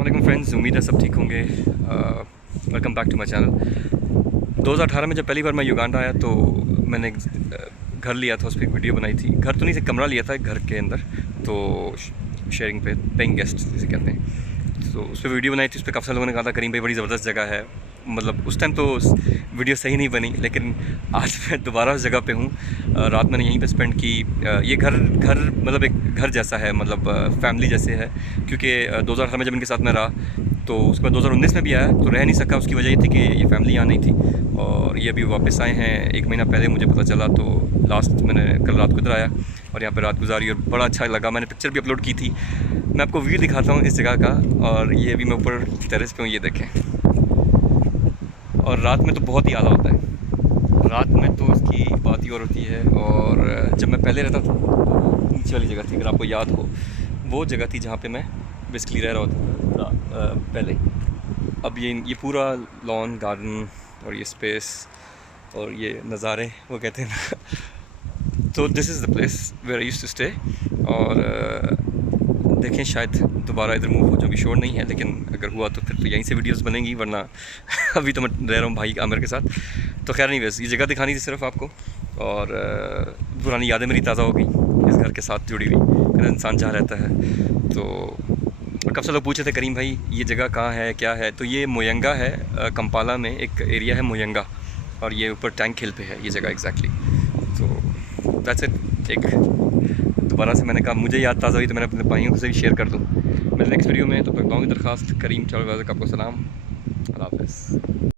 अस्सलाम वालेकुम फ्रेंड्स, उम्मीद है सब ठीक होंगे। Welcome back to my channel. 2018 में जब पहली बार मैं युगांडा आया तो मैंने एक घर लिया था, उस पर एक वीडियो बनाई थी। घर तो नहीं, से कमरा लिया था घर के अंदर, तो शेयरिंग पे, पेइंग गेस्ट जिसे कहते हैं। तो उस पर वीडियो बनाई थी। उस पर काफ़ी सारे लोगों ने कहा था करीम भाई बड़ी ज़बरदस्त जगह है। मतलब उस टाइम तो वीडियो सही नहीं बनी, लेकिन आज मैं दोबारा उस जगह पे हूँ। रात मैंने यहीं पे स्पेंड की। ये घर मतलब एक घर जैसा है, मतलब फैमिली जैसे है, क्योंकि 2018 में जब इनके साथ मैं रहा तो उसके बाद 2019 में भी आया तो रह नहीं सका। उसकी वजह ये थी कि ये फैमिली यहाँ नहीं थी, और ये अभी वापस आए हैं। 1 महीना पहले मुझे पता चला, तो लास्ट मैंने कल रात को इधर आया और यहाँ पे रात गुजारी और बड़ा अच्छा लगा। मैंने पिक्चर भी अपलोड की थी। मैं आपको व्यू दिखाता हूँ इस जगह का। और ये अभी मैं ऊपर टेरेस पे हूँ, ये देखें। और रात में तो बहुत ही आला होता है। रात में तो उसकी बात ही और होती है। और जब मैं पहले रहता था तो नीचे वाली जगह थी, अगर आपको याद हो, वो जगह थी जहाँ पे मैं बेसिकली रह रहा होता था पहले। अब ये पूरा लॉन गार्डन और ये स्पेस और ये नज़ारे वो कहते हैं ना। तो this is the place where I used to stay. और देखें शायद दोबारा इधर मूव हो जाऊँ, श्योर नहीं है, लेकिन अगर हुआ तो फिर तो यहीं से वीडियोस बनेंगी, वरना अभी तो मैं रह रहा हूँ भाई आमिर के साथ। तो खैर नहीं, बस ये जगह दिखानी थी सिर्फ आपको। और पुरानी यादें मेरी ताज़ा हो गई इस घर के साथ जुड़ी हुई, अगर इंसान जहाँ रहता है तो। और कब से लोग पूछे थे करीम भाई ये जगह कहाँ है, क्या है, तो ये मोयंगा है। कंपाला में एक एरिया है मोयंगा, और ये ऊपर टैंक हिल पे है ये जगह एग्जैक्टली। तो दैट्स इट। एक दोबारा से मैंने कहा मुझे याद ताज़ा हुई तो मैंने अपने भाइयों से भी शेयर कर दूँ। मेरे नेक्स्ट वीडियो में तो दुआओं की दरख्वास्त, करीम ट्रैवल वाले का आपको सलाम। अल्लाह हाफ़िज़।